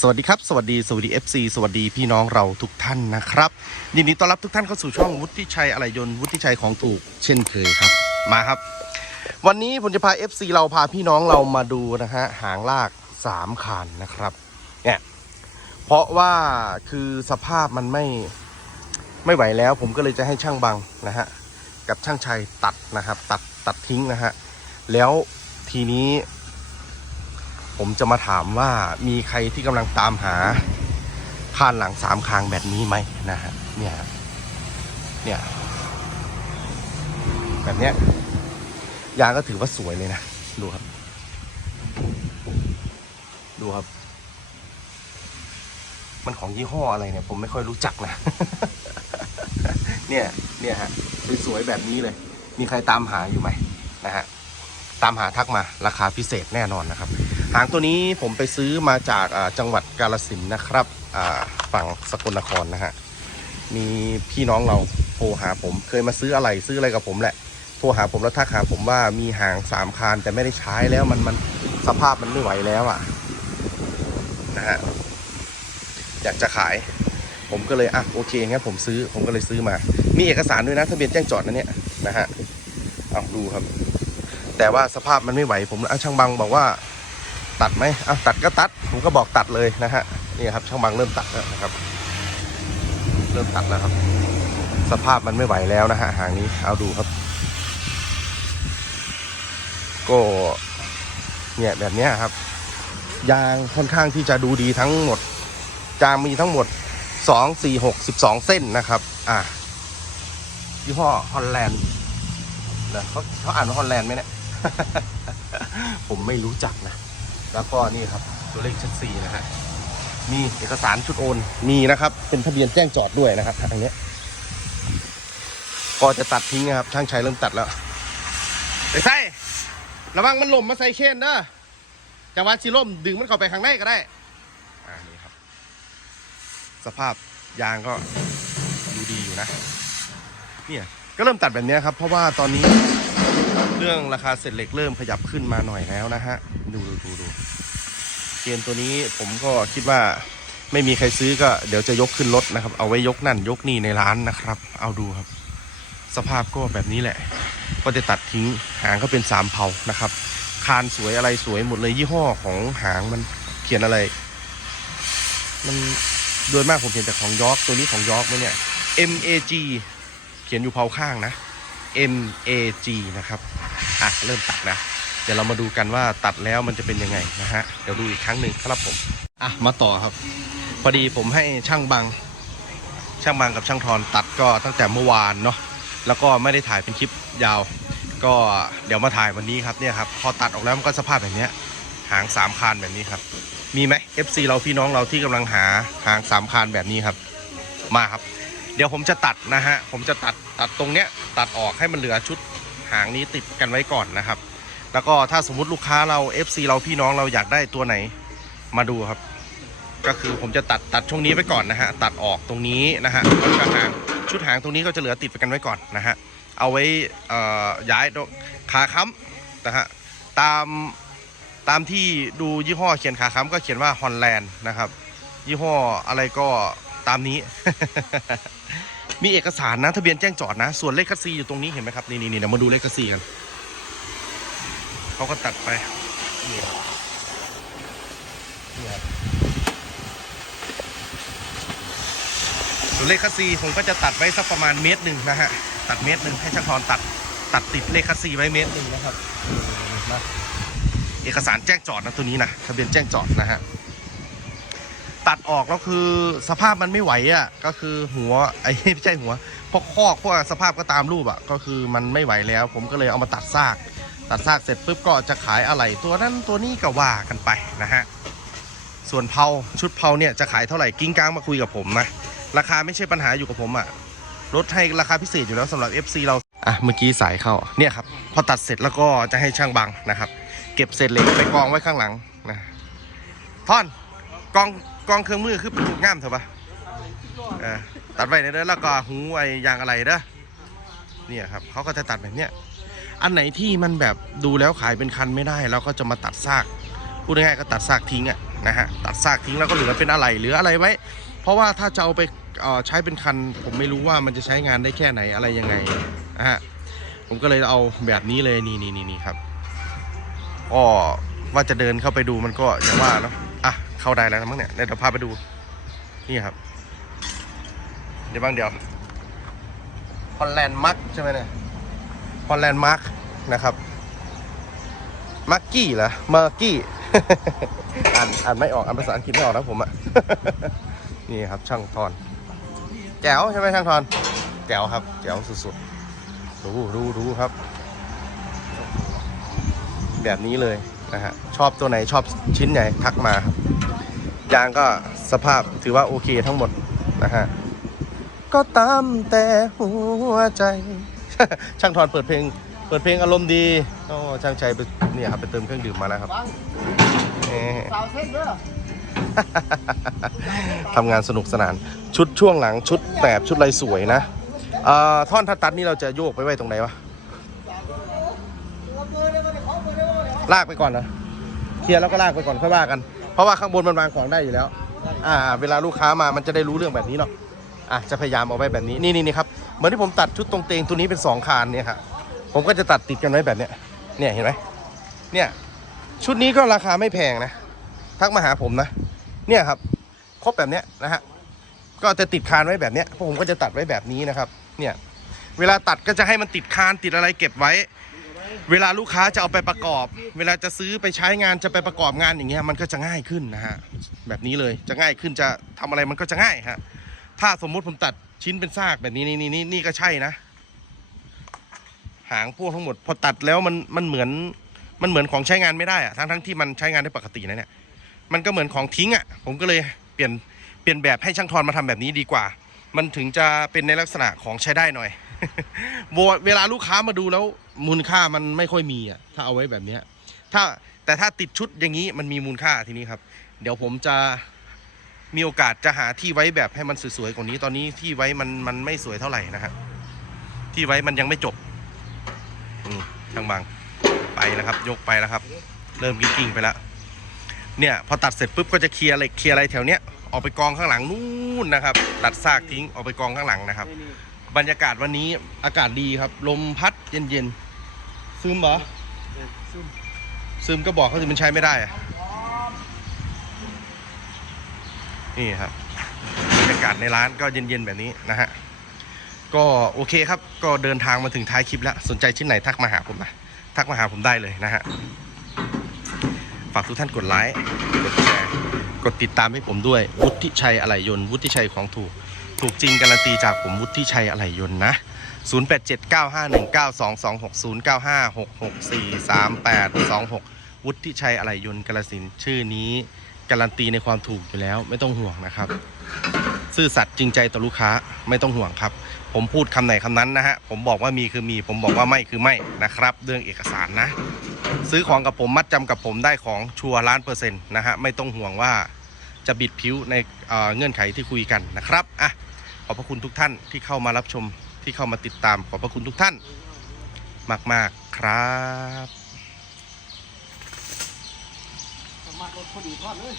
สวัสดีครับ สวัสดีสวัสดี FC สวัสดีพี่น้องเราทุกท่านนะครับยินดีต้อนรับทุกท่านเข้าสู่ช่องวุฒิชัยอะไรยนต์วุฒิชัยของถูกเช่นเคยครับมาครับ วันนี้ผมจะพา FC เราพาพี่น้องเรามาดูนะฮะหางลาก3คันนะครับเนี่ยเพราะว่าคือสภาพมันไม่ไม่ไหวแล้ว ผมก็เลยจะให้ช่างบังนะฮะกับช่างชัยตัดนะครับ ตัดตัดทิ้งนะฮะแล้วทีนี้ ผมจะมาถามว่ามีใครที่กำลังตามหาคานหลังสามคางแบบนี้ไหมนะฮะเนี่ยเนี่ยแบบเนี้ยยางก็ถือว่าสวยเลยนะ ดูครับ ดูครับ มันของยี่ห้ออะไรเนี่ย ผมไม่ค่อยรู้จักนะ เนี่ยเนี่ยฮะสวยๆแบบนี้เลย มีใครตามหาอยู่ไหมนะฮะตามหาทักมาราคาพิเศษแน่นอนนะครับ หางตัวนี้ผมไปซื้อมาจากจังหวัดกาลสินนะครับฝั่งสกลนครนะฮะมีพี่น้องเราโทรหาผมเคยมาซื้ออะไรซื้ออะไรกับผมแหละโทรหาผมแล้วทักหาผมว่ามีหางสามคานแต่ไม่ได้ใช้แล้วมันมันสภาพมันไม่ไหวแล้วอะนะฮะอยากจะขาย ผมก็เลยอะโอเคงั้นผมซื้อผมก็เลยซื้อมา มีเอกสารด้วยนะทะเบียนแจ้งจอดนะเนี่ยนะฮะเอาดูครับ แต่ว่าสภาพมันไม่ไหวผมอะช่างบังบอกว่า ตัดไหมอะตัดก็ตัด ผมก็บอกตัดเลยนะฮะ นี่ครับช่างบังเริ่มตัดแล้วนะครับ เริ่มตัดแล้วครับ สภาพมันไม่ไหวแล้วนะฮะหางนี้ เอาดูครับ ก็เนี่ยแบบนี้ครับ ยางค่อนข้างที่จะดูดีทั้งหมด จางมีทั้งหมดสองสี่หกสิบสองเส้นนะครับ อะยี่ห้อฮอลแลนด์นะเขาเขาอ่านว่าฮอลแลนด์ไหมเนี่ย ผมไม่รู้จักนะ แล้วก็นี่ครับตัวเลขชัดซีนะฮะมีเอกสารชุดโอนมีนะครับ เป็นทะเบียนแจ้งจอดด้วยนะครับทางนี้ก็จะตัดทิ้งนะครับช่างชัยเริ่มตัดแล้วไอ้ไส้ระวังมันหล่มมาใส่เคนเด้อจังหวะชีล่มดึงมันเข้าไปข้างในก็ได้อ่านี่ครับ สภาพยางก็ดูดีอยู่นะเนี่ยก็เริ่มตัดแบบนี้ครับ เพราะว่าตอนนี้ เรื่องราคาเศษเหล็กเริ่มขยับขึ้นมาหน่อยแล้วนะฮะ ดูดูดูดูเกณฑ์ตัวนี้ผมก็คิดว่าไม่มีใครซื้อก็เดี๋ยวจะยกขึ้นรถนะครับ เอาไว้ยกนั่นยกนี่ในร้านนะครับ เอาดูครับ สภาพก็แบบนี้แหละ ก็จะตัดทิ้งหางก็เป็นสามเผานะครับ คานสวยอะไรสวยหมดเลยยี่ห้อของหางมันเขียนอะไร มันโดยมากผมเห็นแต่ของยอร์กตัวนี้ของยอร์กไหมเนี่ย MAG เขียนอยู่เผาข้างนะ MAG นะครับอะเริ่มตัดนะ เดี๋ยวเรามาดูกันว่าตัดแล้วมันจะเป็นยังไงนะฮะ เดี๋ยวดูอีกครั้งหนึ่งครับผมอะมาต่อครับ พอดีผมให้ช่างบัง ช่างบังกับช่างทอนตัดก็ตั้งแต่เมื่อวานเนาะแล้วก็ไม่ได้ถ่ายเป็นคลิปยาว ก็เดี๋ยวมาถ่ายวันนี้ครับเนี่ยครับพอตัดออกแล้วมันก็สภาพแบบนี้หางสามคานแบบนี้ครับ มีไหม FC เราพี่น้องเราที่กำลังหาหางสามคานแบบนี้ครับ มาครับ เดี๋ยวผมจะตัดนะฮะ ผมจะตัดตัดตรงเนี้ยตัดออกให้มันเหลือชุดหางนี้ติดกันไว้ก่อนนะครับ แล้วก็ถ้าสมมุติลูกค้าเรา FC เราพี่น้องเราอยากได้ตัวไหนมาดูครับ ก็คือผมจะตัดตัดช่วงนี้ไว้ก่อนนะฮะ ตัดออกตรงนี้นะฮะแล้วก็หางชุดหางตรงนี้ก็จะเหลือติดไปกันไว้ก่อนนะฮะ เอาไว้ย้ายขาค้ำนะฮะ ตามตามที่ดูยี่ห้อเขียนขาค้ำก็เขียนว่าฮอลแลนด์นะครับ ยี่ห้ออะไรก็ ตามนี้ มีเอกสารนะทะเบียนแจ้งจอดนะ ส่วนเลขคัสซีอยู่ตรงนี้เห็นไหมครับ นี่นี่นี่เดี๋ยวมาดูเลขคัสซีกันเขาก็ตัดไปนี่ครับส่วนเลขคัสซีผมก็จะตัดไว้สักประมาณเมตรหนึ่งนะฮะตัดเมตรหนึ่งให้ช่างทอนตัดตัดติดเลขคัสซีไว้เมตรหนึ่งนะครับเอกสารแจ้งจอดนะตัวนี้นะทะเบียนแจ้งจอดนะฮะ ตัดออกแล้วคือสภาพมันไม่ไหวอะก็คือหัวไอ้ไม่ใช่หัวพวกคอกพวกสภาพก็ตามรูปอะก็คือมันไม่ไหวแล้ว ผมก็เลยเอามาตัดซาก ตัดซากเสร็จปุ๊บก็จะขายอะไรตัวนั้นตัวนี้ก็ว่ากันไปนะฮะส่วนเผาชุดเผาเนี่ยจะขายเท่าไหร่กิ้งก้างมาคุยกับผมนะราคาไม่ใช่ปัญหาอยู่กับผมอะลดให้ราคาพิเศษอยู่แล้วสำหรับ FC เราอะเมื่อกี้สายเข้าเนี่ยครับพอตัดเสร็จแล้วก็จะให้ช่างบังนะครับ เก็บเศษเหล็กไปกองไว้ข้างหลังนะท่อนกอง กล้องเครื่องมือคือเป็นลูกง่ามเถอะปะเออตัดไว้ในเด้อแล้วก็หูไอ้ยางอะไรเด้อเนี่ยครับเขาก็จะตัดแบบเนี้ยอันไหนที่มันแบบดูแล้วขายเป็นคันไม่ได้เราก็จะมาตัดซากพูดง่ายๆก็ตัดซากทิ้งอะนะฮะตัดซากทิ้งแล้วก็เหลือเป็นอะไรเหลืออะไรไว้ เพราะว่าถ้าจะเอาไปเอ่อใช้เป็นคัน ผมไม่รู้ว่ามันจะใช้งานได้แค่ไหนอะไรยังไงนะฮะผมก็เลยเอาแบบนี้เลยนี่นี่นี่ครับก็ว่าจะเดินเข้าไปดูมันก็อย่างว่าเนาะ เข้าได้แล้วนะมั้งเนี่ยเดี๋ยวพาไปดู นี่ครับ เดี๋ยวบ้างเดี๋ยวฮอลแลนด์มักใช่ไหมเนี่ยฮอลแลนด์มักนะครับมักกี้เหรอเมอร์กี้อ่านอ่านไม่ออกอ่านภาษาอังกฤษไม่ออกนะผมอะนี่ครับช่างทอนแจ๋วใช่ไหมช่างทอนแจ๋วครับแจ๋วสุดๆดูดูดูครับ แบบนี้เลยนะฮะชอบตัวไหนชอบชิ้นไหนทักมาครับ ยางก็สภาพถือว่าโอเคทั้งหมดนะฮะ ก็ตามแต่หัวใจ ช่างทอนเปิดเพลง เปิดเพลงอารมณ์ดีโอ้ช่างใจไปเนี่ยครับไปเติมเครื่องดื่มมาแล้วครับสาวเส้นด้อทำงานสนุกสนาน ชุดช่วงหลังชุดแบบชุดลายสวยนะเอ่อท่อนทัดตัดนี่เราจะโยกไปไว้ตรงไหนวะ ลากไปก่อนนะเคลียร์แล้วก็ลากไปก่อนค่อยว่ากัน เพราะว่าข้างบนมันวางของได้อยู่แล้ว อ่า เวลาลูกค้ามามันจะได้รู้เรื่องแบบนี้เนาะ อะจะพยายามเอาไว้แบบนี้ นี่นี่นี่ครับ เหมือนที่ผมตัดชุดตรงเตงตัวนี้เป็นสองคานเนี่ยครับผมก็จะตัดติดกันไว้แบบเนี้ย เนี่ยเห็นไหมเนี่ย ชุดนี้ก็ราคาไม่แพงนะ ทักมาหาผมนะ เนี่ยครับ ครบแบบเนี้ยนะฮะ ก็จะติดคานไว้แบบเนี้ย ผมก็จะตัดไว้แบบนี้นะครับ เนี่ย เวลาตัดก็จะให้มันติดคานติดอะไรเก็บไว้ เวลาลูกค้าจะเอาไปประกอบ เวลาจะซื้อไปใช้งานจะไปประกอบงานอย่างเงี้ยมันก็จะง่ายขึ้นนะฮะแบบนี้เลยจะง่ายขึ้นจะทำอะไรมันก็จะง่ายฮะถ้าสมมุติผมตัดชิ้นเป็นซากแบบนี้นี่นี่นี่นี่ก็ใช่นะ หางพวกทั้งหมด พอตัดแล้วมันมันเหมือนมันเหมือนของใช้งานไม่ได้อะทั้งทั้งที่มันใช้งานได้ปกตินะเนี่ยมันก็เหมือนของทิ้งอะ่ะผมก็เลยเปลี่ยนเปลี่ยนแบบให้ช่างทอนมาทำแบบนี้ดีกว่า มันถึงจะเป็นในลักษณะของใช้ได้หน่อย โวเวลาลูกค้ามาดูแล้วมูลค่ามันไม่ค่อยมีอะถ้าเอาไว้แบบเนี้ย ถ้าแต่ถ้าติดชุดอย่างนี้มันมีมูลค่าทีนี้ครับ เดี๋ยวผมจะมีโอกาสจะหาที่ไว้แบบให้มันสวยๆกว่านี้ตอนนี้ที่ไว้มันมันไม่สวยเท่าไหร่นะฮะที่ไว้มันยังไม่จบอืมช่างบางไปแล้วครับ ยกไปแล้วครับ เริ่มกิ้งๆไปแล้วเนี่ยพอตัดเสร็จปุ๊บก็จะเคลียร์อะไรเคลียร์อะไรแถวเนี้ยออกไปกองข้างหลังนู่นนะครับ ตัดซากทิ้งออกไปกองข้างหลังนะครับ บรรยากาศวันนี้อากาศดีครับ ลมพัดเย็นๆซึมเหรอซุ่มซึมก็บอกเขาสิมันใช้ไม่ได้อะนี่ครับบรรยากาศในร้านก็เย็นๆแบบนี้นะฮะก็โอเคครับ ก็เดินทางมาถึงท้ายคลิปแล้ว สนใจชิ้นไหนทักมาหาผมนะทักมาหาผมได้เลยนะฮะฝากทุกท่านกดไลค์กดแชร์กดติดตามให้ผมด้วย วุฒิชัยอะไหล่ยนต์วุฒิชัยของถูก ถูกจริงการันตีจากผมวุฒิชัยอะไหล่ยนต์นะ 087951922606443826 วุฒิชัยอะไหล่ยนต์กาลสินชื่อนี้การันตีในความถูกอยู่แล้วไม่ต้องห่วงนะครับ ซื่อสัตย์จริงใจต่อลูกค้าไม่ต้องห่วงครับ ผมพูดคำไหนคำนั้นนะฮะ ผมบอกว่ามีคือมี ผมบอกว่าไม่คือไม่นะครับ เรื่องเอกสารนะ ซื้อของกับผมมัดจำกับผมได้ของชัวร์ล้านเปอร์เซ็นต์นะฮะไม่ต้องห่วงว่าจะบิดผิวในเอ่อเงื่อนไขที่คุยกันนะครับอะ ขอบพระคุณทุกท่านที่เข้ามารับชมที่เข้ามาติดตามขอบพระคุณทุกท่าน มาก ๆ ครับสามารถรถพอดีทอดเลย